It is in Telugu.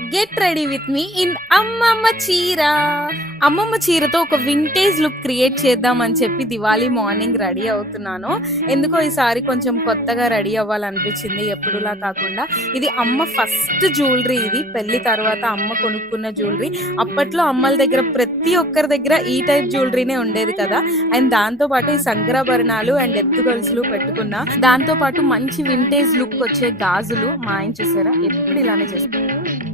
Get ready with me in అమ్మమ్మ చీర. అమ్మమ్మ చీరతో ఒక వింటేజ్ లుక్ క్రియేట్ చేద్దాం అని చెప్పి దివాళీ మార్నింగ్ రెడీ అవుతున్నాను. ఎందుకో ఈసారి కొంచెం కొత్తగా రెడీ అవ్వాలనిపించింది, ఎప్పుడులా కాకుండా. ఇది అమ్మ ఫస్ట్ జ్యువెలరీ, ఇది పెళ్లి తర్వాత అమ్మ కొనుక్కున్న జ్యువెలరీ. అప్పట్లో అమ్మల దగ్గర ప్రతి ఒక్కరి దగ్గర ఈ టైప్ జ్యువెలరీనే ఉండేది కదా. అండ్ దాంతో పాటు ఈ సంగ్రభరణాలు అండ్ ఎత్తు గొలుసులు పెట్టుకున్నా. దాంతో పాటు మంచి వింటేజ్ లుక్ వచ్చే గాజులు. మా ఆయన చూసారా ఎప్పుడు ఇలానే చేస్తారు.